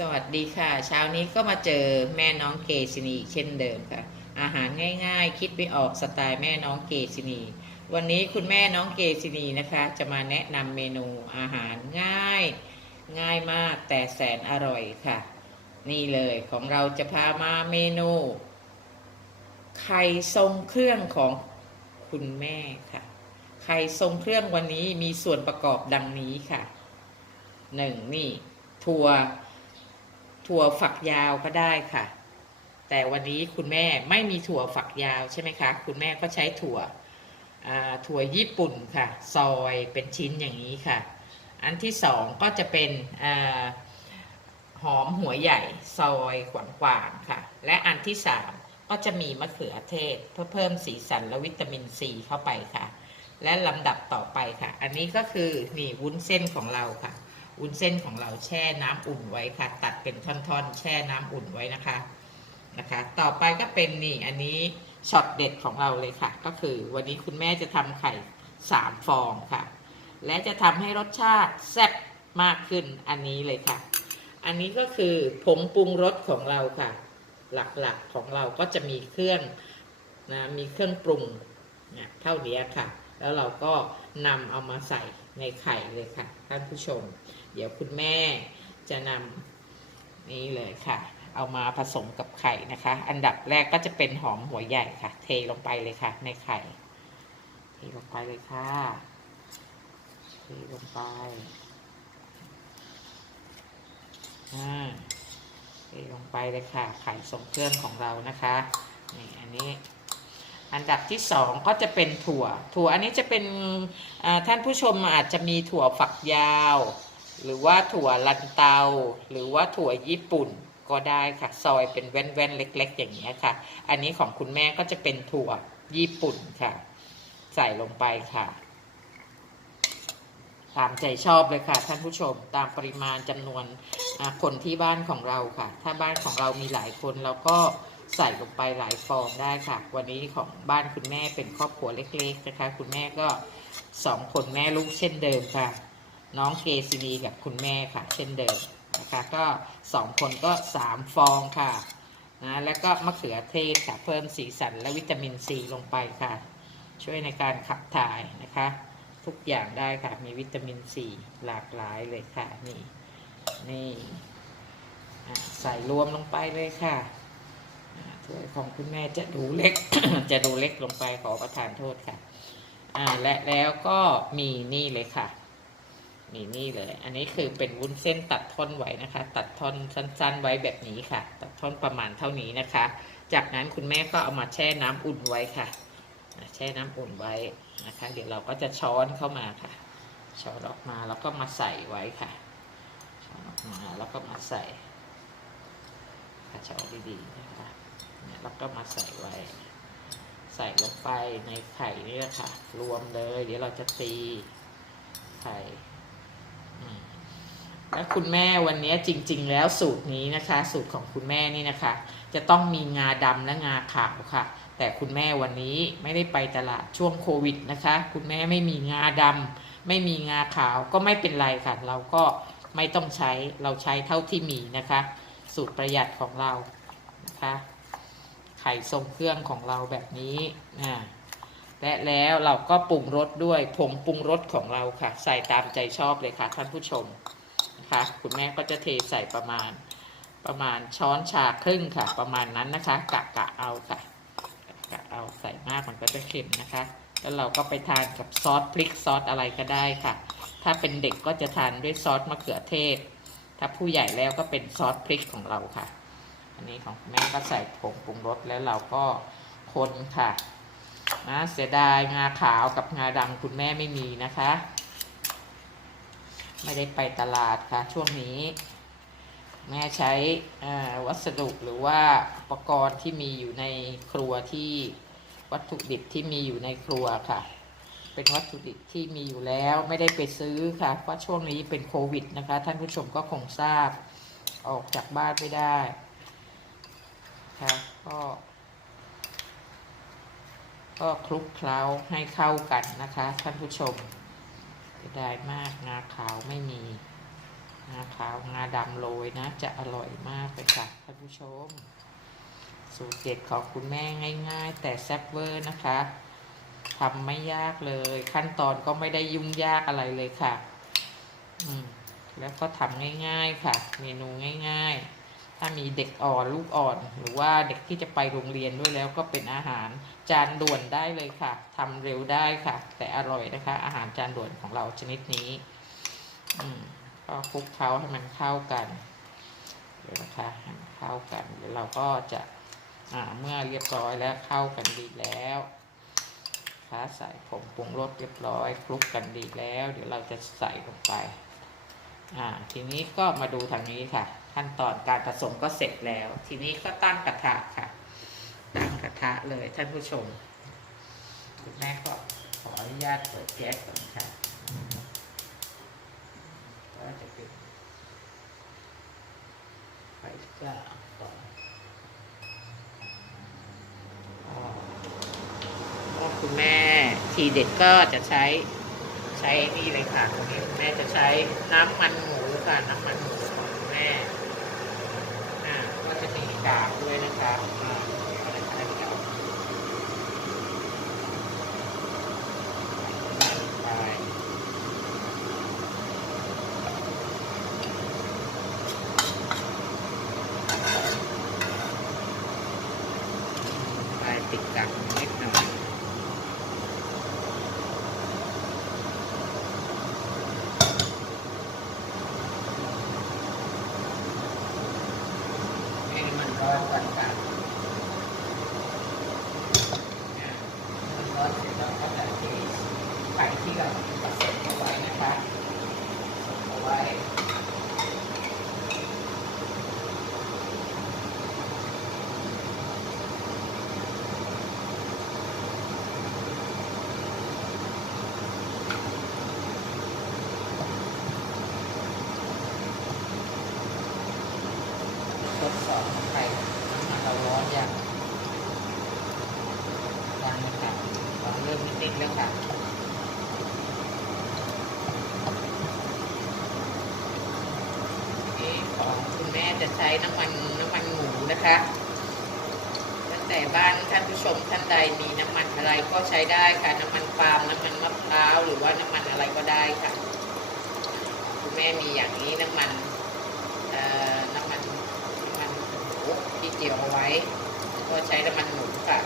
สวัสดีค่ะ เช้านี้ก็มาเจอแม่น้องเกซินีอีกเช่นเดิมค่ะ อาหารง่ายๆ คิดไม่ออกสไตล์แม่น้องเกซินี วันนี้คุณแม่น้องเกซินีนะคะ จะมาแนะนำเมนูอาหารง่าย ง่ายมากแต่แสนอร่อยค่ะ นี่เลยของเราจะพามาเมนูไข่ทรงเครื่องของคุณแม่ค่ะไข่ทรงเครื่องวันนี้มีส่วนประกอบดังนี้ค่ะหนึ่งนี่ถั่ว ถั่วฝักยาวก็ได้ค่ะ แต่วันนี้คุณแม่ไม่มีถั่วฝักยาวใช่ไหมคะ คุณแม่ก็ใช้ถั่วถั่วญี่ปุ่นค่ะ ซอยเป็นชิ้นอย่างนี้ค่ะ อันที่สองก็จะเป็นอหอมหัวใหญ่ซอยขวางๆค่ะ และอันที่สามก็จะมีมะเขือเทศเพื่อเพิ่มสีสันและวิตามินซีเข้าไปค่ะ และลำดับต่อไปค่ะ อันนี้ก็คือนี่วุ้นเส้นของเราค่ะ วุ้นเส้นของเราแช่น้ำอุ่นไว้ค่ะ ตัดเป็นท่อนๆ แช่น้ำอุ่นไว้นะคะนะคะ ต่อไปก็เป็นนี่อันนี้ช็อตเด็ดของเราเลยค่ะ ก็คือวันนี้คุณแม่จะทำไข่สามฟองค่ะ และจะทำให้รสชาติแซ่บมากขึ้นอันนี้เลยค่ะ อันนี้ก็คือผงปรุงรสของเราค่ะ หลักๆของเราก็จะมีเครื่องนะมีเครื่องปรุงนะเท่านี้ค่ะ แล้วเราก็นำเอามาใส่ ในไข่เลยค่ะ ท่านผู้ชม เดี๋ยวคุณแม่จะนำนี้เลยค่ะ เอามาผสมกับไข่นะคะ อันดับแรกก็จะเป็นหอมหัวใหญ่ค่ะ เทลงไปเลยค่ะ ในไข่ เทลงไปเลยค่ะเทลงไปอ่าเทลงไปเลยค่ะ ไข่ทรงเครื่องของเรานะคะนี่อันนี้ อันดับที่สองก็จะเป็นถั่ว ถั่วอันนี้จะเป็นท่านผู้ชมอาจจะมีถั่วฝักยาว หรือว่าถั่วลันเตา หรือว่าถั่วญี่ปุ่นก็ได้ค่ะ ซอยเป็นแว่นๆเล็ก ๆ อย่างนี้ค่ะ อันนี้ของคุณแม่ก็จะเป็นถั่วญี่ปุ่นค่ะ ใส่ลงไปค่ะ ตามใจชอบเลยค่ะ ท่านผู้ชมตามปริมาณจำนวนคนที่บ้านของเราค่ะ ถ้าบ้านของเรามีหลายคนเราก็ ใส่ลงไปหลายฟองได้ค่ะ วันนี้ของบ้านคุณแม่เป็นครอบครัวเล็ก ๆ นะคะ คุณแม่ก็สองคนแม่ลูกเช่นเดิมค่ะ น้องเกซินีกับคุณแม่ค่ะ เช่นเดิมนะคะ ก็สองคนก็สามฟองค่ะนะแล้วก็มะเขือเทศค่ะเพิ่มสีสันและวิตามินซีลงไปค่ะ ช่วยในการขับถ่ายนะคะ ทุกอย่างได้ค่ะ มีวิตามินซีหลากหลายเลยค่ะนี่นี่ใส่รวมลงไปเลยค่ะ ถ้วยของคุณแม่จะดูเล็ก จะดูเล็กลงไปขอประทานโทษค่ะ อ่าและแล้วก็มีนี่เลยค่ะ มีนี่เลย อันนี้คือเป็นวุ้นเส้นตัดท่อนไว้นะคะ ตัดท่อนสั้น ๆ ไว้แบบนี้ค่ะ ตัดท่อนประมาณเท่านี้นะคะ จากนั้นคุณแม่ก็เอามาแช่น้ำอุ่นไว้ค่ะแช่น้ำอุ่นไว้นะคะ เดี๋ยวเราก็จะช้อนเข้ามาค่ะ ช้อนออกมาแล้วก็มาใส่ไว้ค่ะ ช้อนออกมาแล้วก็มาใส่ค่ะช้อนดีๆนะคะ แล้วก็มาใส่ไว้ ใส่ลงไปในไข่นี่แหละค่ะ รวมเลย เดี๋ยวเราจะตีไข่แล้วคุณแม่วันนี้จริง ๆ แล้วสูตรนี้นะคะ สูตรของคุณแม่นี่นะคะ จะต้องมีงาดำและงาขาวค่ะ แต่คุณแม่วันนี้ไม่ได้ไปตลาดช่วงโควิดนะคะ คุณแม่ไม่มีงาดำไม่มีงาขาวก็ไม่เป็นไรค่ะ เราก็ไม่ต้องใช้เราใช้เท่าที่มีนะคะ สูตรประหยัดของเรานะคะ ไข่ทรงเครื่องของเราแบบนี้อ่าและแล้วเราก็ปรุงรสด้วยผงปรุงรสของเราค่ะ ใส่ตามใจชอบเลยค่ะท่านผู้ชมนะคะคุณแม่ก็จะเทใส่ประมาณประมาณช้อนชาครึ่งค่ะ ประมาณนั้นนะคะกะกะเอาค่ะกะเอาใส่มากมันก็จะเค็มนะคะ แล้วเราก็ไปทานกับซอสพริกซอสอะไรก็ได้ค่ะ ถ้าเป็นเด็กก็จะทานด้วยซอสมะเขือเทศ ถ้าผู้ใหญ่แล้วก็เป็นซอสพริกของเราค่ะ นี้ของแม่ก็ใส่ผงปรุงรสแล้วเราก็คนค่ะนะเสียดายงาขาวกับงาดำคุณแม่ไม่มีนะคะ ไม่ได้ไปตลาดค่ะช่วงนี้ แม่ใช้วัสดุหรือว่าอุปกรณ์ที่มีอยู่ในครัวที่วัตถุดิบที่มีอยู่ในครัวค่ะ เป็นวัตถุดิบที่มีอยู่แล้วไม่ได้ไปซื้อค่ะเพราะช่วงนี้เป็นโควิดนะคะ ท่านผู้ชมก็คงทราบออกจากบ้านไม่ได้ ค่ะก็ ก็คลุกเคล้าให้เข้ากันนะคะท่านผู้ชมจะได้มากงาขาวไม่มีงาขาวงาดำโรยนะ จะอร่อยมากเลยค่ะท่านผู้ชม สูตรเด็ดของคุณแม่ง่าย ๆ แต่แซ่บเวอร์นะคะทำไม่ยากเลย ขั้นตอนก็ไม่ได้ยุ่งยากอะไรเลยค่ะ อืมแล้วก็ทำง่าย ๆ ค่ะ เมนูง่าย ๆ ถ้ามีเด็กอ่อนลูกอ่อน หรือว่าเด็กที่จะไปโรงเรียนด้วยแล้วก็เป็นอาหารจานด่วนได้เลยค่ะทำเร็วได้ค่ะ แต่อร่อยนะคะ อาหารจานด่วนของเราชนิดนี้ อืมก็คลุกเคล้าให้มันเข้ากันเดี๋ยวนะคะให้มันเข้ากันเดี๋ยวเราก็จะอ่าเมื่อเรียบร้อยแล้วเข้ากันดีแล้วคะใส่ผงปรุงรสเรียบร้อยคลุกกันดีแล้ว เดี๋ยวเราจะใส่ลงไป อ่าทีนี้ก็มาดูทางนี้ค่ะ ขั้นตอนการผสมก็เสร็จแล้ว ทีนี้ก็ตั้งกระทะค่ะ ตั้งกระทะเลยท่านผู้ชมคุณแม่ก็ขออนุญาตเปิดแก๊สก่อนค่ะก็จะเป็นไฟกลาก่อนคุณแม่ทีเด็ดก็จะใช้ ช้นี่เลยค่ะตรงนี้แม่จะใช้น้ำมันหมูค่ะน้ำมันหมูของแม่อ่าก็จะมีกากด้วยนะคะอ่าเอาละค่ะเดี๋ยวใส่ไปไปติดกากนิดหน่อย ให้มันร้อนก่อนค่ะอ่ามัน ร้อนเสร็จแล้วก็จะเทไข่ที่เราผสมเอาไว้นะคะผสมเอาไว้ทดสอบไข่น้ำมันเราร้อนยังยังนะคะร้อ นเริ่มนิดๆแล้วค่ะของคุณแม่จะใช้น้ำมันน้ำมันหมูนะคะตั้งแต่บ้านท่านผู้ชมท่านใดมีน้ำมันอะไรก็ใช้ได้ค่ะ น้ำมันปาล์มน้ำมันมะพร้าวหรือว่าน้ำมันอะไรก็ได้ค่ะ คุณแม่มีอย่างนี้น้ำมันเอ่อน้ำมันน้ำมันหมูที่เจียวเอาไว้ ก็ใช้น้ำมันหมูค่ะ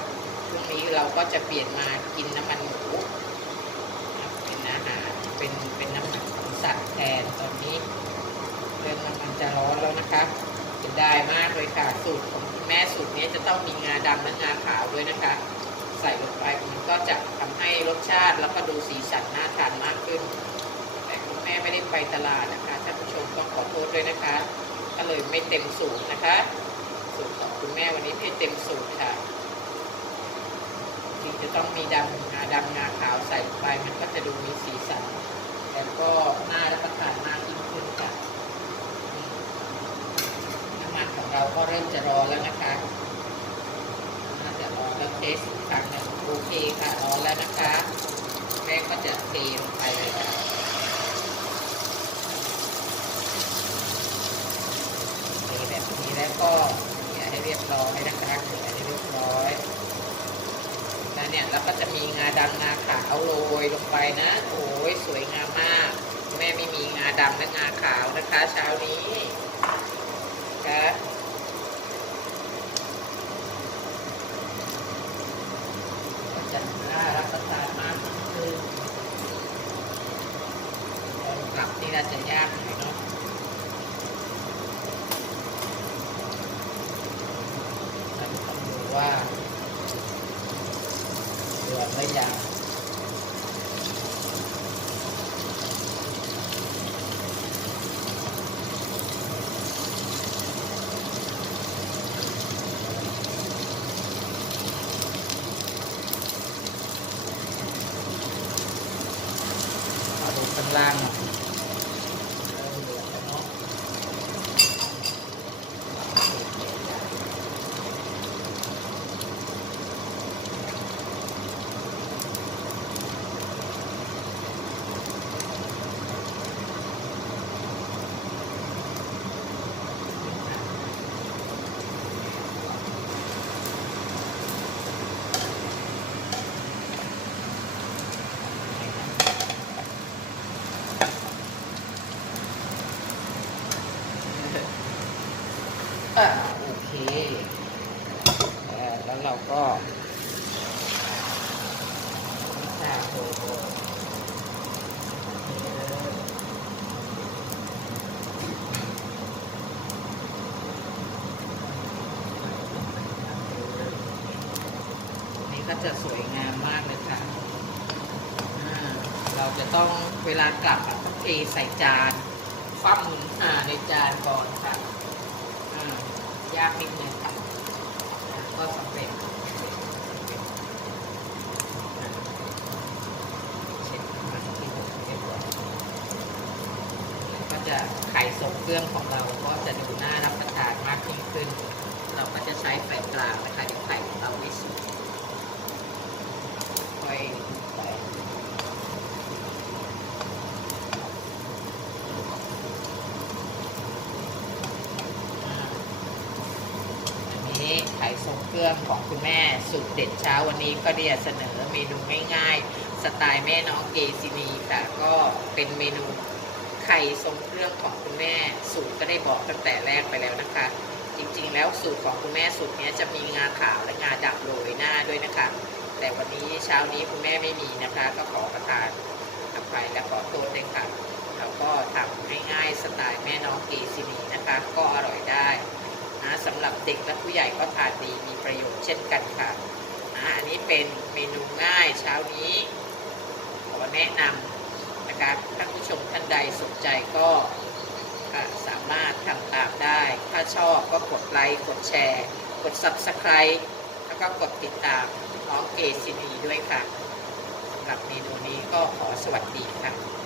ช่งนี้เราก็จะเปลี่ยนมากินน้ำมันหมูเป็นอาหารเป็นเป็นน้ำมันของสัตว์แทนตอนนี้เรื่องมันมันจะร้อนแล้วนะคะเสียดายมากเลยค่ะสูตรของคุณแม่สูตรนี้จะต้องมีงาดำและงาขาวด้วยนะคะ ใส่ลงไปมันก็จะทำให้รสชาติแล้วก็ดูสีสันน่าทานมากขึ้น แต่คุณแม่ไม่ได้ไปตลาดนะคะท่านผู้ชมต้องขอโทษด้วยนะคะ ก็เลยไม่เต็มสูตรนะคะ สูตรของคุณแม่วันนี้ไม่เต็มสูตรค่ะ ริงจะต้องมีดำงาดำงาขาวใส่ลงไปมันก็จะดูมีสีสันแต่ก็น่ารับประทานมากยิ่งขึ้นค่ะน้ำมันของเราก็เริ่มจะร้อนแล้วนะคะน่าจะร้อนแล้วเทสอีกครั้งหนึ่งโอเคค่ะร้อนแล้วนะคะแม่ก็จะเทลงไปเลยค่ะเทแบบนี้แล้วก็เขี่ยให้เรียบร้อยนะคะเขี่ยให้เรียบร้อย เนี่ยเราก็จะมีงาดำงาขาวโรยลงไปนะโอ้ยสวยงามมาก แม่ไม่มีงาดำและงาขาวนะคะเช้านี้คะก็จะน่ารับประทานมากขึ้นตอนกลับนี่น่าจะยากหน่อยเนาะเราจะต้องดูว่าเดือดหรือยัง มาดูข้างล่างหน่อยเริ่มเหลืองแล้วเนาะ อ่าโอเคเอ่อแล้วเรา ก็วิชาโคนี่ก็จะสวยงามมากเลยค่ะ เราจะต้องเวลากลับต้องเทใส่จานคว่ำอ่าในจานก่อนค่ะ ยากนิดนึงค่ะ ก็สำเร็จอ่าเช็ดมาที่ผมเรียบร้อยก็จะ ไข่ส่งเครื่องของเราก็จะดูน่ารับประทานมากยิ่งขึ้น เราก็จะใช้ไฟกลางนะคะเดี๋ยวไข่ของเราไม่สุกค่อยไปอ่าอันนี้ไข่ทรงเครื่องของคุณแม่สูตรเด็ดเช้าวันนี้ก็เดียเสนอเมนูง่ายๆ สไตล์แม่น้องเกซินีค่ก็เป็นเมนู ไข่ทรงเครื่องของคุณแม่สูตรก็ได้บอกตั้งแต่แรกไปแล้วนะคะ จริงๆ แล้วสูตรของคุณแม่สูตรนี้จะมีงาขาวและงาดำโรยหน้าด้วยนะคะ แต่วันนี้เช้านี้คุณแม่ไม่มีนะคะ ก็ขอประทานอภัยและขอโทษด้วยค่ะแล้วก็ทำง่ายๆสไตล์แม่น้องเกซินีนะคะ ก็อร่อยได้นะสำหรับเด็กและผู้ใหญ่ก็ทานดีมีประโยชน์เช่นกันค่ะนะอันนี้เป็นเมนูง่ายเช้านี้ขอแนะนำ นะคะท่านผู้ชมท่านใดสนใจก็สามารถทำตามได้ ถ้าชอบก็กดไลค์ กดแชร์ กด Subscribe แล้วก็กดติดตามน้องเกซินีด้วยค่ะสำหรับเมนูนี้ก็ขอสวัสดีค่ะ